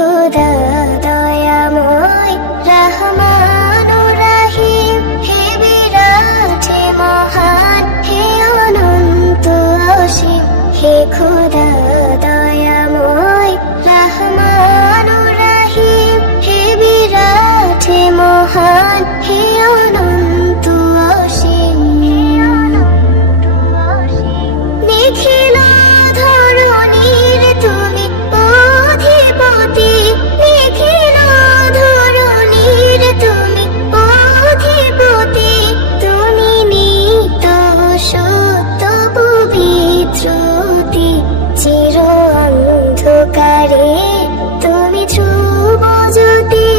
খোদা দয়াময় রহমান ও রহিম, হে বিরাট হে মহান, হে অনন্ত অসীম। হে খোদা দয়াময় রহমান ও রহিম, হে বিরাট হে মহান, হে অনন্ত অসীম। নিখিল ধরণীর তুমি অধিপতি, নিখিল ধরণীর তুমি অধিপতি। তুমি নিত্য সত্য পবিত্রতি, চির অন্ধকারে তুমি ধ্রুব জ্যোতি।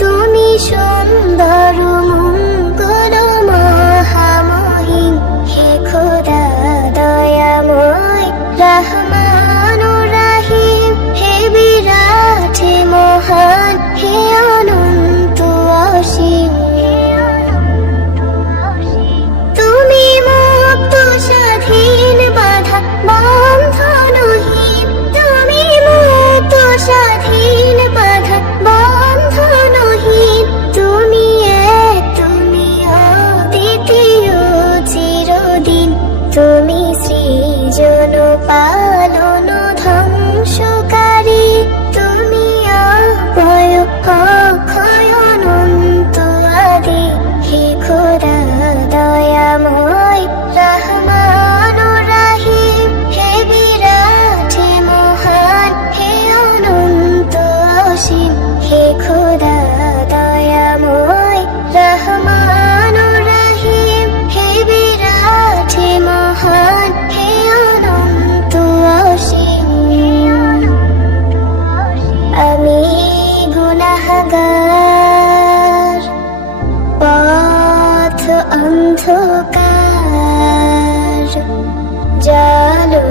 তুমি সুন্দর মঙ্গল মহামহিম, হে খোদা দয়াময় রহমান ও রহিম, হে বিরাট হে মহান, হে অনন্ত অসীম। তুমি মুক্ত স্বাধীন বাধা বন্ধনহীন, তুমি মুক্ত স্বাধীন বাধা বন্ধনহীন। তুমি এক, তুমি অদ্বিতীয় চিরদিন। তুমি সৃজন পালন ধ্বংসকারী, তুমি অক্ষয় অক্ষয় অনন্ত আদি। হে খোদা দয়াময় রহমান ও রহিম, হে বিরাট হে মহান, হে অনন্ত অসীম। হে খোদা দয়াময় রহমান ও রহিম, হে বিরাট হে মহান, হে অনন্ত অসীম। আমি গুনাহগার, পথ অন্ধকার, জালো